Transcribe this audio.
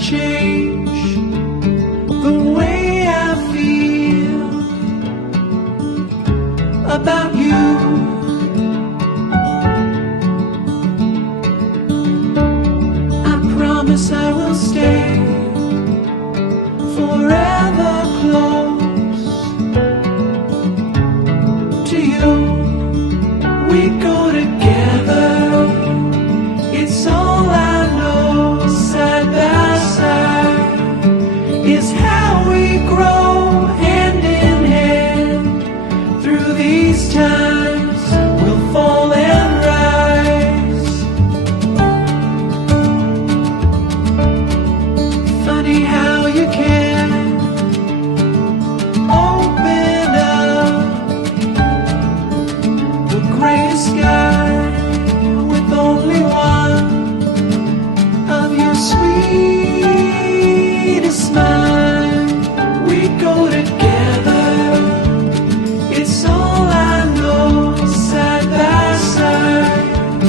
change the way I feel about you. I promise I will stay forever close to you. We go